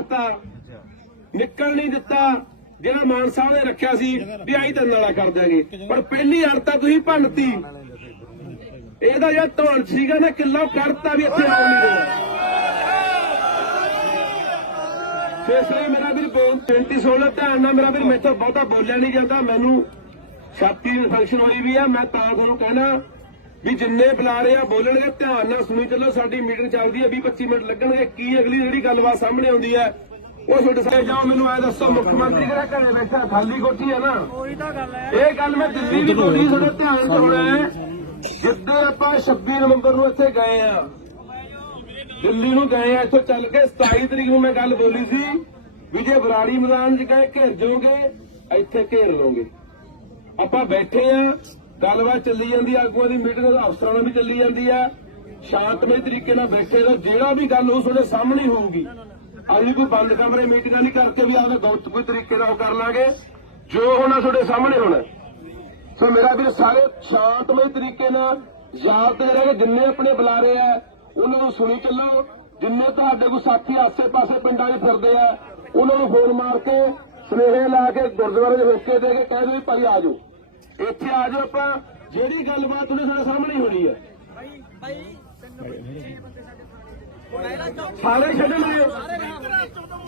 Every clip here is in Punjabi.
ਕਰਤਾ ਨਿਕਲ ਨਹੀਂ ਦਿੱਤਾ। ਜਿਹੜਾ ਮਾਨ ਸਾਹਿਬ ਨੇ ਰੱਖਿਆ ਸੀ, ਵੀ ਆਈ ਤੰਨ ਵਾਲਾ ਕਰ ਦਿਆਂਗੇ ਪਰ ਪਹਿਲੀ ਅੜ ਤਾਂ ਤੁਸੀਂ ਭੰਨਤੀ। ਇਹਦਾ ਜਿਹੜਾ ਧੌਣ ਸੀਗਾ ਨਾ, ਕਿੱਲਾ ਕਰਤਾ ਵੀ ਇੱਥੇ ਆਉਣ ਨਹੀਂ ਦੇਣਾ। ਇਸ ਲਈ ਮੇਰਾ ਵੀ ਬੇਨਤੀ ਸੁਣ, ਧਿਆਨ ਨਾਲ ਮੇਰਾ ਵੀ ਮੈਥੋਂ ਬਹੁਤਾ ਬੋਲਿਆ ਨਹੀਂ ਜਾਂਦਾ। ਮੈਨੂੰ ਛਾਤੀ ਇਨਫੈਕਸ਼ਨ ਹੋਈ ਵੀ ਆ, ਮੈਂ ਤਾਂ ਤੁਹਾਨੂੰ ਕਹਿਣਾ ਵੀ ਜਿੰਨੇ ਬੁਲਾ ਰਹੇ ਆ ਬੋਲਣਗੇ ਧਿਆਨ ਨਾਲ ਸੁਣੀ ਚੱਲੋ ਸਾਡੀ ਮੀਟਿੰਗ ਚੱਲਦੀ ਹੈ 20 25 ਮਿੰਟ ਲੱਗਣਗੇ। ਕੀ ਅਗਲੀ ਜਿਹੜੀ ਗੱਲਬਾਤ ਸਾਹਮਣੇ ਆਉਂਦੀ ਹੈ ਉਹ ਤੁਹਾਡੇ ਸਾਹਮਣੇ ਜਾਓ ਮੈਨੂੰ ਐ ਦੱਸੋ ਮੁੱਖ ਮੰਤਰੀ ਕਿਹੜਾ ਘਰੇ ਬੈਠਾ ਖਾਲੀ ਕੋਠੀ ਹੈ ਨਾ? ਉਹੀ ਤਾਂ ਗੱਲ ਹੈ। ਇਹ ਗੱਲ ਮੈਂ ਦਿੱਲੀ ਵੀ ਬੋਲੀ ਤੁਹਾਡੇ ਧਿਆਨ ਹੋਣਾ ਹੈ। ਜਿੱਦੇ ਆਪਾਂ 26 ਨਵੰਬਰ ਨੂੰ ਇੱਥੇ ਗਏ ਆ ਦਿੱਲੀ ਨੂੰ ਗਏ ਆ ਇੱਥੋਂ ਚੱਲ ਕੇ 27 ਤਰੀਕ ਨੂੰ ਮੈਂ ਗੱਲ ਬੋਲੀ ਸੀ ਵੀ ਜੇ ਬਰਾੜੀ ਮੈਦਾਨ 'ਚ ਗਏ ਘਿਰ ਜਾਓਗੇ ਇੱਥੇ ਘੇਰ ਲਓਗੇ। ਆਪਾਂ ਬੈਠੇ ਆ ਗੱਲਬਾਤ ਚੱਲੀ ਜਾਂਦੀ ਹੈ ਆਗੂਆਂ ਦੀ ਮੀਟਿੰਗ ਅਫਸਰਾਂ ਨਾਲ ਵੀ ਚੱਲੀ ਜਾਂਦੀ ਹੈ ਸ਼ਾਂਤਮਈ ਤਰੀਕੇ ਨਾਲ ਬੈਠੇ ਜਿਹੜਾ ਵੀ ਗੱਲ ਉਸ ਵੇਲੇ ਸਾਹਮਣੇ ਹੋਊਗੀ। ਅਸੀਂ ਕੋਈ ਬੰਦ ਕਮਰੇ ਮੀਟਿੰਗਾਂ ਨਹੀਂ ਕਰਕੇ ਵੀ ਆਪਦਾ ਗੌਤ ਕੋਈ ਤਰੀਕੇ ਨਾਲ ਉਹ ਕਰ ਲਾਂਗੇ। ਜੋ ਹੋਣਾ ਤੁਹਾਡੇ ਸਾਹਮਣੇ ਹੋਣਾ। ਸੋ ਮੇਰਾ ਵੀਰ, ਸਾਰੇ ਸ਼ਾਂਤਮਈ ਤਰੀਕੇ ਨਾਲ ਯਾਦ ਤੇ ਰਹਿ ਕੇ ਜਿੰਨੇ ਆਪਣੇ ਬੁਲਾਰੇ ਆ, ਉਹਨਾਂ ਨੂੰ ਸੁਣੀ ਚੱਲੋ। ਜਿੰਨੇ ਤੁਹਾਡੇ ਕੋਲ ਸਾਥੀ ਆਸੇ-ਪਾਸੇ ਪਿੰਡਾਂ 'ਚ ਫਿਰਦੇ ਆ, ਉਹਨਾਂ ਨੂੰ ਫੋਨ ਮਾਰ ਕੇ ਸੁਨੇਹੇ ਲਾ ਕੇ ਗੁਰਦੁਆਰੇ ਦੇ ਹੋਕੇ ਦੇ ਕੇ ਕਹਿ ਦਿਓ ਵੀ ਭਾਈ ਆ ਜਾਓ। ਇੱਥੇ ਆ ਜਾਓ ਆਪਾਂ, ਜਿਹੜੀ ਗੱਲਬਾਤ ਉਹਨੇ ਸਾਡੇ ਸਾਹਮਣੇ ਹੋਣੀ ਹੈ। ਸਾਰੇ ਛੱਡਣਗੇ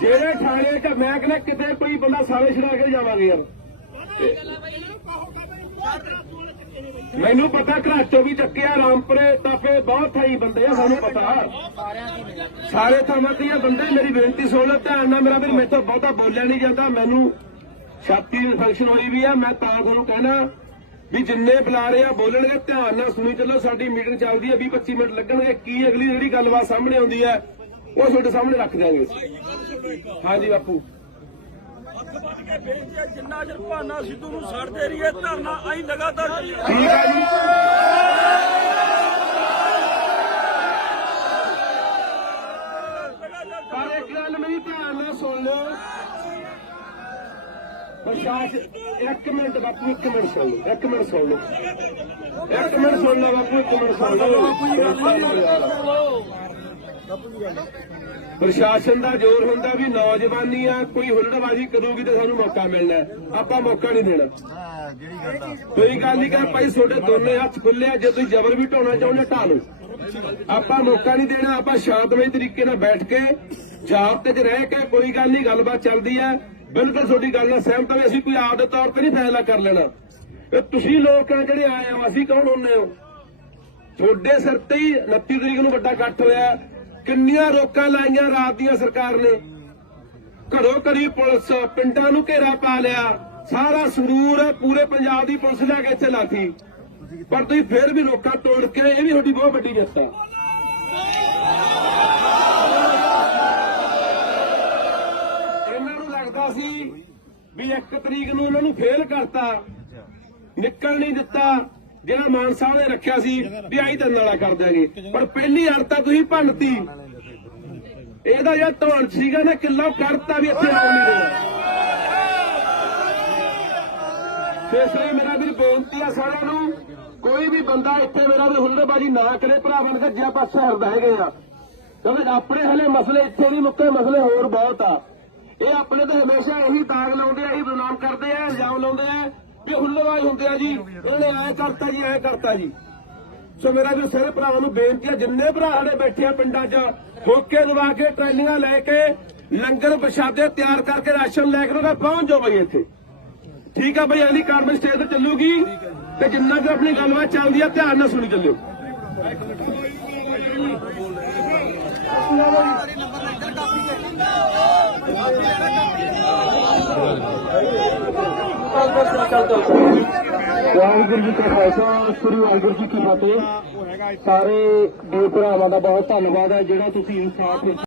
ਜਿਹੜੇ ਥਾਣੇ ਚ ਮੈਂ ਕਹਿੰਦਾ ਕਿਤੇ ਕੋਈ ਬੰਦਾ ਸਾਰੇ ਛਡਾ ਕੇ ਜਾਵਾਂਗੇ ਯਾਰ। ਮੈਨੂੰ ਪਤਾ ਘਰਾਚੋ ਵੀ ਚੱਕਿਆ, ਰਾਮਪੁਰੇ, ਤਾਪੇ, ਬਹੁਤ ਥਾਈ ਬੰਦੇ ਆ, ਸਾਨੂੰ ਪਤਾ। ਸਾਰੇ ਥਾਵਾਂ ਤੇ ਇਹ ਬੰਦੇ, ਮੇਰੀ ਬੇਨਤੀ ਸੁਣ ਲਓ, ਧਿਆਨ ਨਾਲ ਮੇਰਾ ਵੀ ਮੈਥੋਂ ਬਹੁਤਾ ਬੋਲਿਆ ਨਹੀਂ ਜਾਂਦਾ, ਮੈਨੂੰ ਛਾਤੀ ਇਨਫੈਕਸ਼ਨ ਹੋਈ ਵੀ ਆ ਮੈਂ ਤਾਂ ਤੁਹਾਨੂੰ ਕਹਿਣਾ ਵੀ ਜਿੰਨੇ ਬੁਲਾ ਰਹੇ ਆ ਬੋਲਣਗੇ ਧਿਆਨ ਨਾਲ ਸੁਣੀ ਚੱਲੋ ਸਾਡੀ ਮੀਟਿੰਗ ਚੱਲਦੀ ਹੈ 20 25 ਮਿੰਟ ਲੱਗਣਗੇ ਕੀ ਅਗਲੀ ਜਿਹੜੀ ਗੱਲਬਾਤ ਸਾਹਮਣੇ ਆਉਂਦੀ ਹੈ ਉਹ ਤੁਹਾਡੇ ਸਾਹਮਣੇ ਰੱਖ ਦਿਆਂਗੇ ਹਾਂਜੀ ਬਾਪੂ। ਜਿੰਨਾ ਚਿਰ ਭਾਨਾ ਸਿੱਧੂ ਨੂੰ ਛੱਡਦੇ ਰਹੀਏ ਧਰਨਾ ਅਸੀਂ ਲਗਾਤਾਰ ਚੱਲੀ ਠੀਕ ਆ ਜੀ ਪਰ ਇੱਕ ਗੱਲ ਮੇਰੀ ਧਿਆਨ ਨਾਲ ਸੁਣ ਲਓ ਪ੍ਰਸ਼ਾਸਨ ਇੱਕ ਮਿੰਟ ਬਾਪੂ ਇੱਕ ਮਿੰਟ ਸੁਣ ਲਓ ਇੱਕ ਮਿੰਟ ਸੁਣ ਲਓ। ਇੱਕ ਮਿੰਟ ਸੁਣ ਲਓ ਬਾਪੂ ਇੱਕ ਮਿੰਟ ਸੁਣ ਲਓ। ਪ੍ਰਸ਼ਾਸਨ ਦਾ ਜ਼ੋਰ ਹੁੰਦਾ ਵੀ ਨੌਜਵਾਨੀ ਆ ਕੋਈ ਹੁੱਲੜਬਾਜ਼ੀ ਕਰੂਗੀ ਤੇ ਸਾਨੂੰ ਮੌਕਾ ਮਿਲਣਾ। ਆਪਾਂ ਮੌਕਾ ਨਹੀਂ ਦੇਣਾ। ਕੋਈ ਗੱਲ ਨਹੀਂ ਕਰ ਭਾਈ ਤੁਹਾਡੇ ਦੋਨੇ ਹੱਥ ਖੁੱਲੇ ਆ ਜੇ ਤੁਸੀਂ ਜ਼ਬਰ ਵੀ ਢਾਉਣਾ ਚਾਹੁੰਦੇ ਢਾ ਲਓ। ਆਪਾਂ ਮੌਕਾ ਨਹੀਂ ਦੇਣਾ ਆਪਾਂ ਸ਼ਾਂਤਮਈ ਤਰੀਕੇ ਨਾਲ ਬੈਠ ਕੇ ਜਾਬਤੇ 'ਚ ਰਹਿ ਕੇ ਕੋਈ ਗੱਲ ਨਹੀਂ ਗੱਲਬਾਤ ਚੱਲਦੀ ਹੈ। ਬਿਲਕੁਲ ਤੁਹਾਡੀ ਗੱਲ ਨਾਲ ਸਹਿਮਤ ਹਾਂ ਅਸੀਂ ਕੋਈ ਆਪ ਦੇ ਤੌਰ ਤੇ ਨਹੀਂ ਫੈਸਲਾ ਕਰ ਲੈਣਾ। ਇਹ ਤੁਸੀਂ ਲੋਕ ਆ ਜਿਹੜੇ ਆਏ ਹੋ, ਅਸੀਂ ਕੌਣ ਹੁੰਨੇ ਹੋ? ਤੁਹਾਡੇ ਸਿਰ ਤੇ ਹੀ 29 ਤਰੀਕ ਨੂੰ ਵੱਡਾ ਇਕੱਠ ਹੋਇਆ। ਕਿੰਨੀਆਂ ਰੋਕਾਂ ਲਾਈਆਂ ਰਾਤ ਦੀਆਂ ਸਰਕਾਰ ਨੇ। ਘਰੋਂ ਘਰੀ ਪੁਲਿਸ, ਪਿੰਡਾਂ ਨੂੰ ਘੇਰਾ ਪਾ ਲਿਆ। ਸਾਰਾ ਸਰੂਰ ਪੂਰੇ ਪੰਜਾਬ ਦੀ ਪੁਲਿਸ ਲੈ ਕੇ ਇੱਥੇ ਲਾਤੀ। ਪਰ ਤੁਸੀਂ ਫੇਰ ਵੀ ਰੋਕਾਂ ਤੋੜ ਕੇ, ਇਹ ਵੀ ਤੁਹਾਡੀ ਬਹੁਤ ਵੱਡੀ ਜਿੱਤ ਹੈ ਸੀ ਵੀ ਇੱਕ ਤਰੀਕ ਨੂੰ ਉਹਨਾਂ ਨੂੰ ਫੇਲ ਕਰਤਾ। ਨਿਕਲ ਨਹੀਂ ਦਿੱਤਾ। ਜਿਹੜਾ ਮਾਨ ਸਾਹਿਬ ਨੇ ਰੱਖਿਆ ਸੀ, ਵੀ ਆਈ ਤੰਨ ਵਾਲਾ ਕਰ ਦਿਆਂਗੇ। ਪਰ ਪਹਿਲੀ ਅੜ ਤਾਂ ਤੁਸੀਂ ਭੰਨਤੀ। ਇਹਦਾ ਜਿਹੜਾ ਧੌਣ ਸੀਗਾ ਨਾ, ਕਿੱਲਾ ਕਰਤਾ ਵੀ ਇੱਥੇ ਆਉਣ ਨਹੀਂ ਦੇਣਾ। ਇਸ ਲਈ ਮੇਰਾ ਵੀ ਬੇਨਤੀ ਆ ਸਾਰਿਆਂ ਨੂੰ, ਕੋਈ ਵੀ ਬੰਦਾ ਇੱਥੇ ਮੇਰਾ ਵੀ ਹੁੱਲੜਬਾਜੀ ਨਾ ਕਰੇ, ਭਰਾ ਬਣ ਕੇ ਜੇ ਆਪਾਂ ਸ਼ਹਿਰ ਦਾ ਹੈਗੇ ਆ। ਕਿਉਂਕਿ ਆਪਣੇ ਹਲੇ ਮਸਲੇ ਇੱਥੇ ਨਹੀਂ ਮੁੱਕੇ ਮਸਲੇ ਹੋਰ ਬਹੁਤ ਆ। ਇਹ ਆਪਣੇ ਤੇ ਹਮੇਸ਼ਾ ਇਹੀ ਦਾਗ ਲਾਉਂਦੇ ਆ, ਇਹੀ ਬਦਨਾਮ ਕਰਦੇ ਆ, ਇਲਜ਼ਾਮ ਲਾਉਂਦੇ ਆ ਵੀ ਹੁੱਲੜਬਾਜ਼ ਹੁੰਦੇ ਆ ਜੀ। ਉਹਨੇ ਐ ਕਰਤਾ ਜੀ, ਐ ਕਰਤਾ ਜੀ। ਸੋ ਮੇਰਾ ਵੀ ਸਾਰੇ ਭਰਾਵਾਂ ਨੂੰ ਬੇਨਤੀ ਹੈ ਜਿੰਨੇ ਭਰਾ ਸਾਡੇ ਬੈਠੇ ਆ ਪਿੰਡਾਂ 'ਚ, ਹੋਕੇ ਦਵਾ ਕੇ ਟ੍ਰੇਨਿੰਗਾਂ ਲੈ ਕੇ ਲੰਗਰ ਪ੍ਰਸ਼ਾਦੇ ਤਿਆਰ ਕਰਕੇ ਰਾਸ਼ਨ ਲੈ ਕੇ ਉਹਨਾਂ ਪਹੁੰਚ ਜਾਓ ਬਈ ਇੱਥੇ। ਠੀਕ ਆ ਬਈ, ਅਗਲੀ ਕਾਰਵਾਈ ਸਟੇਜ ਤੇ ਚੱਲੂਗੀ ਤੇ ਜਿੰਨਾ ਕਿ ਆਪਣੀ ਗੱਲਬਾਤ ਚੱਲਦੀ ਆ, ਧਿਆਨ ਨਾਲ ਸੁਣੀ ਚੱਲਿਓ। ਵਾਹਿਗੁਰੂ ਜੀ ਕਾ ਖਾਲਸਾ, ਸ੍ਰੀ ਵਾਹਿਗੁਰੂ ਜੀ ਕੀ ਫਤਿਹ। ਸਾਰੇ ਵੀਰ ਭਰਾਵਾਂ ਦਾ ਬਹੁਤ ਧੰਨਵਾਦ ਹੈ, ਜਿਹੜਾ ਤੁਸੀਂ ਇਨਸਾਫ